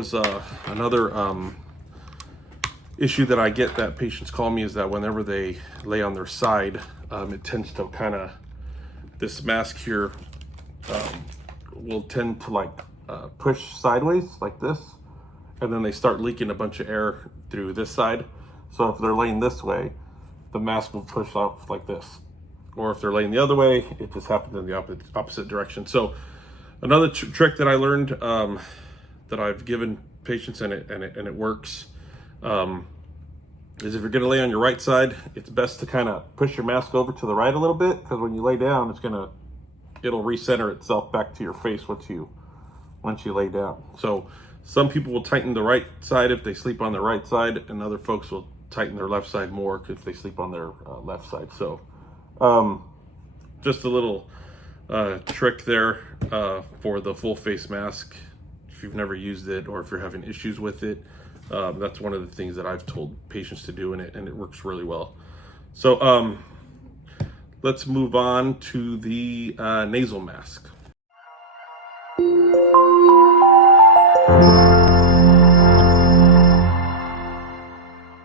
was another issue that I get that patients call me is that whenever they lay on their side, it tends to kind of, this mask here will tend to like push sideways like this, and then they start leaking a bunch of air through this side. So if they're laying this way, the mask will push off like this. Or if they're laying the other way, it just happens in the opposite direction. So another trick that I learned that I've given patients and it works is if you're gonna lay on your right side, it's best to kind of push your mask over to the right a little bit, because when you lay down, it'll recenter itself back to your face once you lay down. So some people will tighten the right side if they sleep on their right side, and other folks will tighten their left side more if they sleep on their left side. So just a little trick there for the full face mask. If you've never used it or if you're having issues with it, that's one of the things that I've told patients to do, and it works really well. So let's move on to the nasal mask.